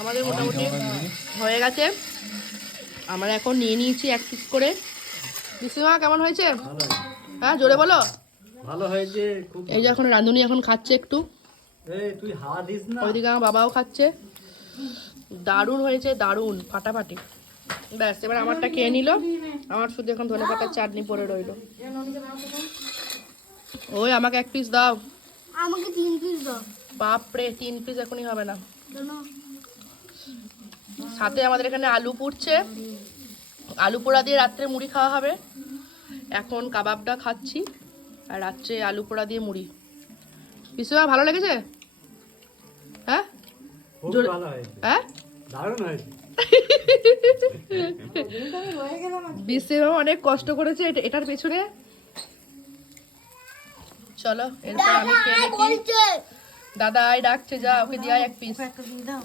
আমাদের মোটামুটি হয়ে গেছে। আমরা এখন নিয়ে নিয়েছি এক পিস করে। বিসিমা কেমন হয়েছে? হ্যাঁ জোরে বলো। ভালো হয়েছে খুব। এই যে এখন রাঁধুনি এখন খাচ্ছে একটু, এই তুই হাওয়া দিস না। ওইদিকে আমার বাবাও খাচ্ছে। দারুণ হয়েছে, দারুণ ফাটাফাটি। ব্যাস এবার আমারটা খেয়ে নিল, আমার শুধু এখন ধনেপাতার চাটনি পড়ে রইল। ওই আমাকে এক পিস দাও। আমাকে 3 পিস দাও। বাপরে 3 পিস এখনই হবে না। কেন? সাথে আমাদের এখানে আলু পুড়ছে, আলু পোড়া দিয়ে রাত্রে মুড়ি খাওয়া হবে। এখন কাবাবটা খাচ্ছি আর রাত্রে আলু পোড়া দিয়ে মুড়ি। বিশ্বমা ভালো লেগেছে? হ্যাঁ খুব জোরে- ভালো হয়েছে, হ্যাঁ দারুণ হয়েছে। বিশ্বমা অনেক কষ্ট করেছে এটার পেছনে। চলো এরপর আমি খেয়ে দেখি। বলছে দাদা আই ডাকছে, যা ওকে দিয়ে আয় এক পিস। একটা দিয়ে দাও।